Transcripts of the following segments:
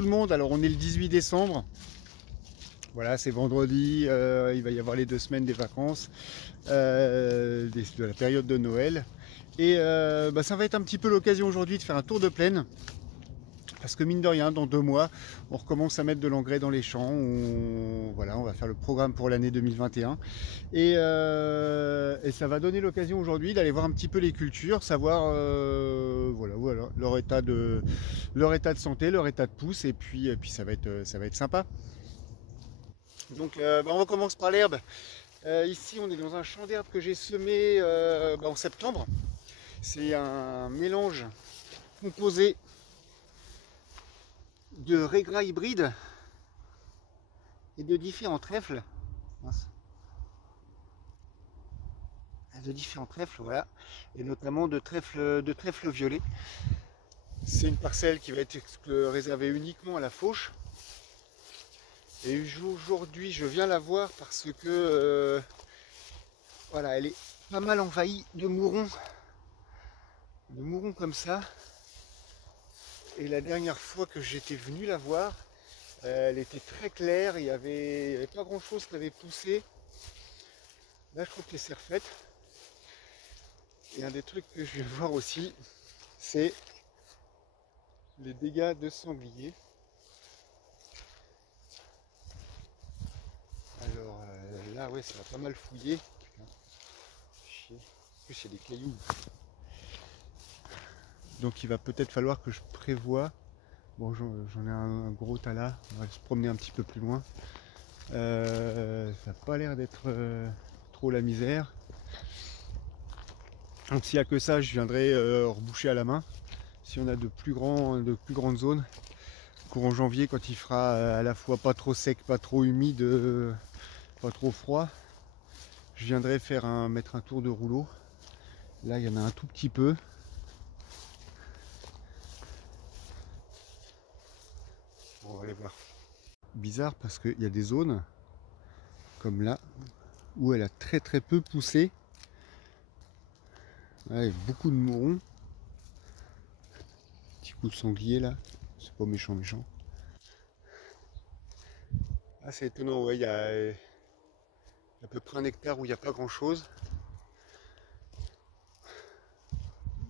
Tout le monde, alors on est le 18 décembre. Voilà, c'est vendredi, il va y avoir les 2 semaines des vacances, de la période de Noël. Et ça va être un petit peu l'occasion aujourd'hui de faire un tour de plaine. Parce que mine de rien, dans 2 mois, on recommence à mettre de l'engrais dans les champs. Voilà, on va faire le programme pour l'année 2021. Et ça va donner l'occasion aujourd'hui d'aller voir un petit peu les cultures, savoir voilà, leur état de santé, leur état de pousse, et puis ça va être sympa. Donc on recommence par l'herbe. Ici on est dans un champ d'herbe que j'ai semé en septembre. C'est un mélange composé de raigrats hybrides et de différents trèfles. De différents trèfles, voilà, et notamment de trèfles violets. C'est une parcelle qui va être réservée uniquement à la fauche. Et aujourd'hui, je viens la voir parce que voilà, elle est pas mal envahie de mourons comme ça. Et la dernière fois que j'étais venu la voir, elle était très claire, il y avait pas grand chose qui avait poussé. Là, je trouve que c'est refait. Et un des trucs que je vais voir aussi, c'est les dégâts de sanglier. Alors là, ouais, ça va pas mal fouiller. En plus, il y a des cailloux. Donc il va peut-être falloir que je prévoie. Bon, j'en ai un gros tas là, on va se promener un petit peu plus loin. Ça n'a pas l'air d'être trop la misère. Donc s'il n'y a que ça, je viendrai reboucher à la main. Si on a de plus grandes zones, courant janvier, quand il fera à la fois pas trop sec, pas trop humide, pas trop froid, je viendrai mettre un tour de rouleau. Là, il y en a un tout petit peu. Bon, on va aller voir. Bizarre parce qu'il y a des zones comme là où elle a très peu poussé. Ouais, il y a beaucoup de mourons. Petit coup de sanglier là, c'est pas méchant. Ah, c'est étonnant, ouais, il y a à peu près 1 hectare où il n'y a pas grand chose.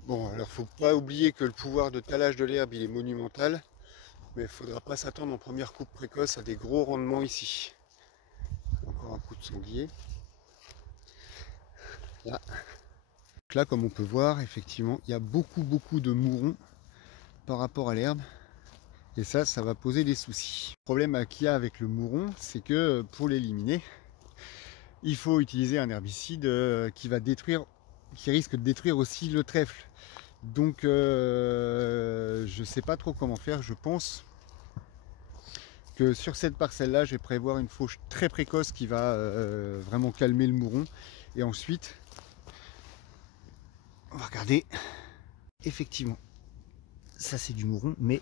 Bon, alors faut pas oublier que le pouvoir de talage de l'herbe il est monumental, mais il faudra pas s'attendre en première coupe précoce à des gros rendements ici. Encore un coup de sanglier. Là. Donc là, comme on peut voir, effectivement, il y a beaucoup de mourons par rapport à l'herbe. Et ça va poser des soucis. Le problème qu'il y a avec le mouron, c'est que pour l'éliminer, il faut utiliser un herbicide qui risque de détruire aussi le trèfle. Donc je sais pas trop comment faire. Je pense que sur cette parcelle là, je vais prévoir une fauche très précoce qui va vraiment calmer le mouron. Et ensuite, on va regarder. Effectivement, ça c'est du mouron, mais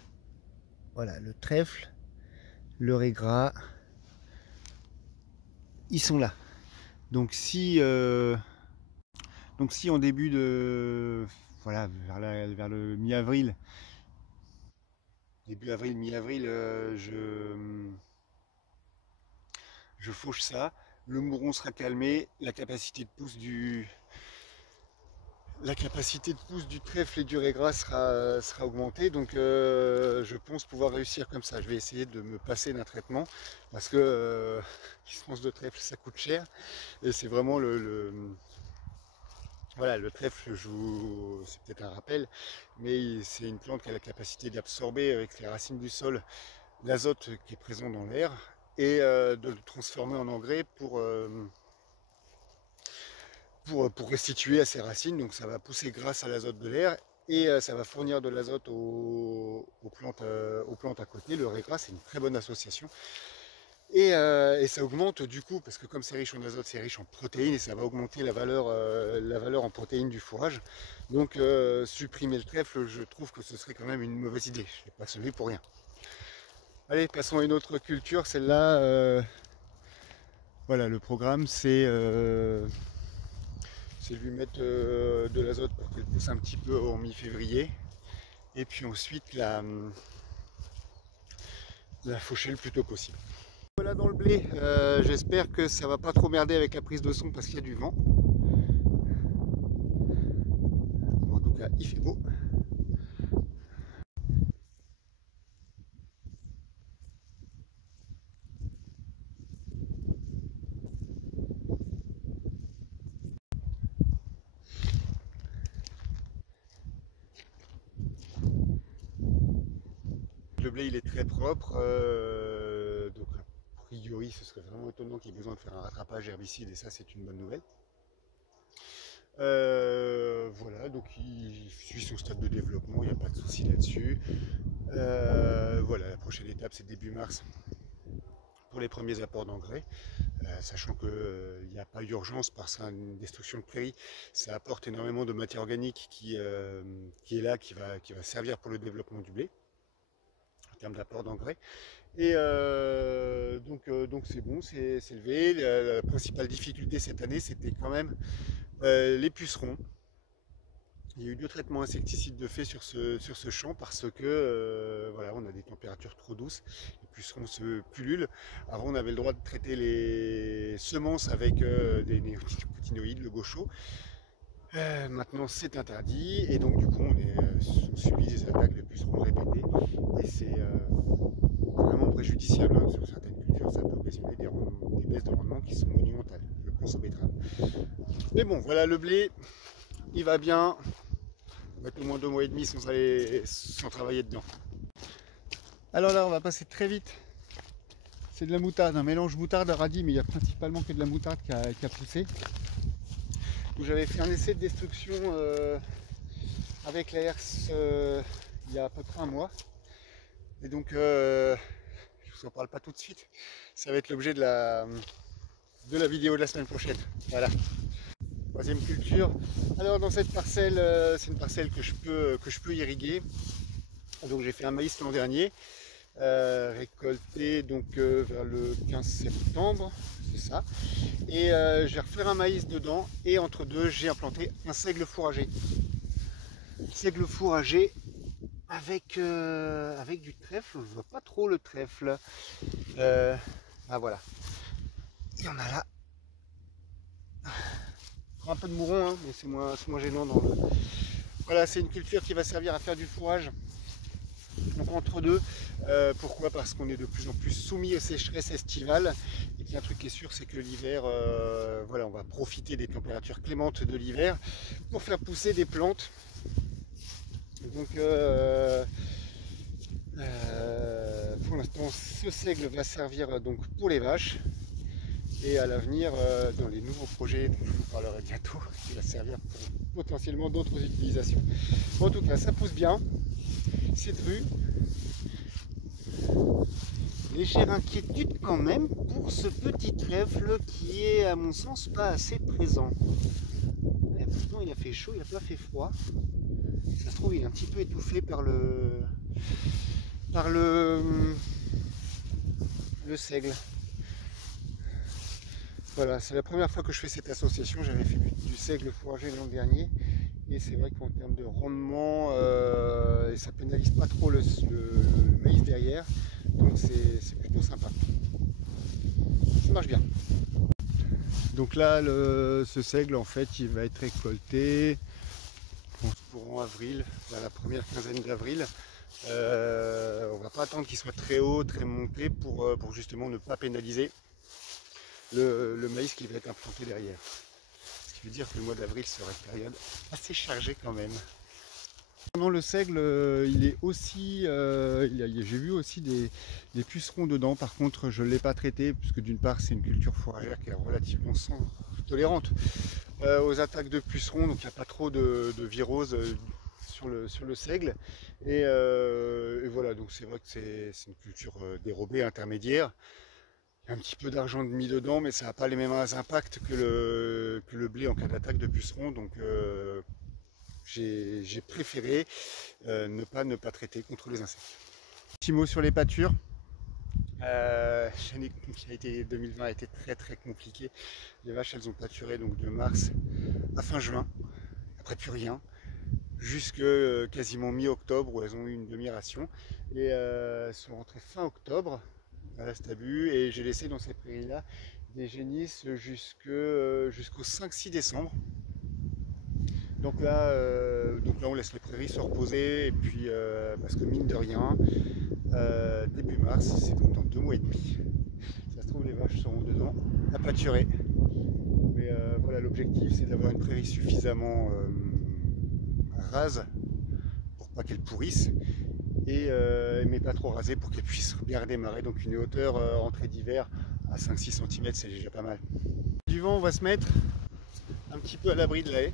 voilà, le trèfle, le raigrats, ils sont là. Donc si en début de voilà, vers le mi-avril, début avril, mi-avril, je fauche ça, le mouron sera calmé, la capacité de pousse du trèfle et du raigrats sera augmentée, donc je pense pouvoir réussir comme ça. Je vais essayer de me passer d'un traitement parce que les semences de trèfle ça coûte cher et c'est vraiment voilà, le trèfle, c'est peut-être un rappel, mais c'est une plante qui a la capacité d'absorber avec les racines du sol l'azote qui est présent dans l'air et de le transformer en engrais pour restituer à ses racines. Donc ça va pousser grâce à l'azote de l'air et ça va fournir de l'azote aux plantes à côté. Le raigrats, c'est une très bonne association. Et ça augmente du coup, parce que comme c'est riche en azote, c'est riche en protéines, et ça va augmenter la valeur en protéines du fourrage. Donc supprimer le trèfle, je trouve que ce serait quand même une mauvaise idée. Je ne l'ai pas semé pour rien. Allez, passons à une autre culture. Celle-là, voilà, le programme, c'est lui mettre de l'azote pour qu'elle pousse un petit peu en mi-février. Et puis ensuite, la faucher le plus tôt possible. Voilà dans le blé, j'espère que ça va pas trop merder avec la prise de son parce qu'il y a du vent. Bon, en tout cas, il fait beau. Le blé il est très propre, donc a priori ce serait vraiment étonnant qu'il y ait besoin de faire un rattrapage herbicide et ça c'est une bonne nouvelle. Voilà, donc il suit son stade de développement, il n'y a pas de souci là-dessus. Voilà, la prochaine étape c'est début mars pour les premiers apports d'engrais, sachant qu'il n'y a pas d'urgence parce qu'une destruction de prairie, ça apporte énormément de matière organique qui est là, qui va servir pour le développement du blé en termes d'apport d'engrais. Et donc c'est bon, c'est levé. La principale difficulté cette année, c'était quand même les pucerons. Il y a eu 2 traitements insecticides de fait sur ce champ parce que voilà, on a des températures trop douces, les pucerons se pullulent. Avant, on avait le droit de traiter les semences avec des néonicotinoïdes, le gaucho. Maintenant, c'est interdit et donc du coup, on subit des attaques de pucerons répétées et c'est vraiment préjudiciable hein. Sur certaines cultures, ça peut occasionner des baisses de rendement qui sont monumentales. Je pense aux betteraves. Mais bon, voilà le blé, il va bien. On va mettre au moins 2 mois et demi sans travailler dedans. Alors là, on va passer très vite. C'est de la moutarde, un mélange moutarde à radis, mais il n'y a principalement que de la moutarde qui a poussé. J'avais fait un essai de destruction avec la herse il y a à peu près un mois. Et donc, je vous en parle pas tout de suite. Ça va être l'objet de la vidéo de la semaine prochaine. Voilà. Troisième culture. Alors dans cette parcelle, c'est une parcelle que je peux irriguer. Donc j'ai fait un maïs l'an dernier, récolté donc vers le 15 septembre, c'est ça. Et je vais refaire un maïs dedans et entre deux j'ai implanté un seigle fourragé. Seigle fourragé avec du trèfle, je ne vois pas trop le trèfle. Ah voilà. Il y en a là. Un peu de mouron, hein, mais c'est moins gênant dans le. Voilà, c'est une culture qui va servir à faire du fourrage. Donc entre deux, pourquoi? Parce qu'on est de plus en plus soumis aux sécheresses estivales. Et puis un truc qui est sûr, c'est que l'hiver, voilà, on va profiter des températures clémentes de l'hiver pour faire pousser des plantes. Donc pour l'instant, ce seigle va servir donc pour les vaches. Et à l'avenir, dans les nouveaux projets dont je vous parlerai bientôt, il va servir pour potentiellement d'autres utilisations. Bon, en tout cas, ça pousse bien, c'est dru. Légère inquiétude quand même pour ce petit trèfle qui est à mon sens pas assez présent. Et pourtant il a fait chaud, il n'a pas fait froid. Ça se trouve il est un petit peu étouffé par le seigle. Voilà, c'est la première fois que je fais cette association. J'avais fait du seigle fourragé l'an dernier. Et c'est vrai qu'en termes de rendement, ça pénalise pas trop le maïs derrière. Donc c'est plutôt sympa. Ça marche bien. Donc là, ce seigle, en fait, il va être récolté courant avril, à la première quinzaine d'avril. On va pas attendre qu'il soit très haut, très monté pour justement ne pas pénaliser le maïs qui va être implanté derrière. Ce qui veut dire que le mois d'avril sera une période assez chargée quand même. Pendant le seigle, il est aussi, j'ai vu aussi des pucerons dedans. Par contre, je ne l'ai pas traité puisque d'une part c'est une culture fourragère qui est relativement tolérante aux attaques de pucerons, donc il n'y a pas trop de virose sur le seigle. Et voilà, donc c'est vrai que c'est une culture dérobée intermédiaire. Un petit peu d'argent mis dedans, mais ça n'a pas les mêmes impacts que le blé en cas d'attaque de pucerons. Donc j'ai préféré ne pas traiter contre les insectes. Petit mot sur les pâtures. L'année 2020 a été très compliquée. Les vaches elles ont pâturé donc de mars à fin juin. Après plus rien. jusque quasiment mi-octobre où elles ont eu une demi-ration. Et elles sont rentrées fin octobre à la Stabu et j'ai laissé dans ces prairies-là des génisses jusqu'au 5-6 décembre. Donc là, on laisse les prairies se reposer et puis parce que mine de rien, début mars, c'est donc dans 2 mois et demi. Ça se trouve, les vaches seront dedans à pâturer. Mais voilà, l'objectif c'est d'avoir une prairie suffisamment rase pour pas qu'elle pourrisse mais pas trop rasée pour qu'elle puisse bien redémarrer. Donc une hauteur entrée d'hiver à 5-6 cm, c'est déjà pas mal. Du vent, on va se mettre un petit peu à l'abri de la haie.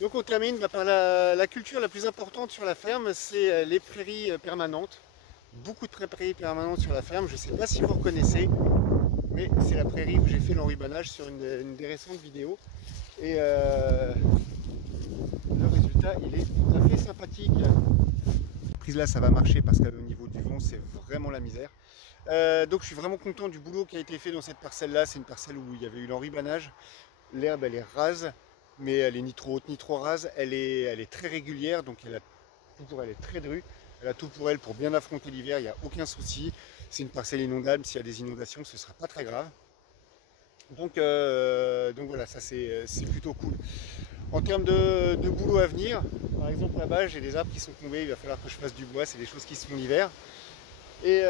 Donc on termine par la culture la plus importante sur la ferme, c'est les prairies permanentes. Beaucoup de prairies permanentes sur la ferme. Je ne sais pas si vous reconnaissez, mais c'est la prairie où j'ai fait l'enrubanage sur une des récentes vidéos. Et le résultat, il est tout à fait sympathique. Prise là, ça va marcher parce qu'au niveau du vent, c'est vraiment la misère. Donc je suis vraiment content du boulot qui a été fait dans cette parcelle-là. C'est une parcelle où il y avait eu l'enrubanage. L'herbe, elle est rase, mais elle est ni trop haute ni trop rase. Elle est très régulière, donc elle a tout pour elle, est très drue. Elle a tout pour elle pour bien affronter l'hiver, il n'y a aucun souci. C'est une parcelle inondable, s'il y a des inondations, ce ne sera pas très grave. Donc voilà, ça c'est plutôt cool. En termes de boulot à venir, par exemple là-bas, j'ai des arbres qui sont tombés, il va falloir que je fasse du bois, c'est des choses qui se font l'hiver. Et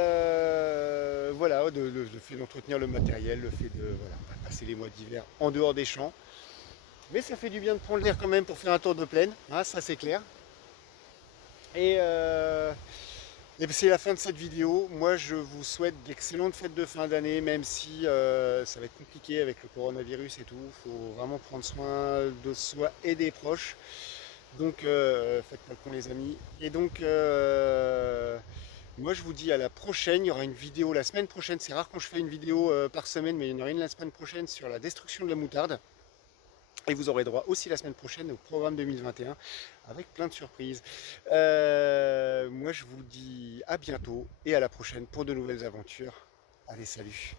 voilà, le fait d'entretenir le matériel, le fait de passer les mois d'hiver en dehors des champs. Mais ça fait du bien de prendre l'air quand même pour faire un tour de plaine, hein, ça c'est clair. Et c'est la fin de cette vidéo. Moi je vous souhaite d'excellentes fêtes de fin d'année, même si ça va être compliqué avec le coronavirus et tout. Il faut vraiment prendre soin de soi et des proches. Donc faites pas le con les amis. Et donc moi je vous dis à la prochaine. Il y aura une vidéo la semaine prochaine. C'est rare quand je fais une vidéo par semaine, mais il y en aura une la semaine prochaine sur la destruction de la moutarde. Et vous aurez droit aussi la semaine prochaine au programme 2021 avec plein de surprises. Moi je vous dis à bientôt et à la prochaine pour de nouvelles aventures. Allez, salut!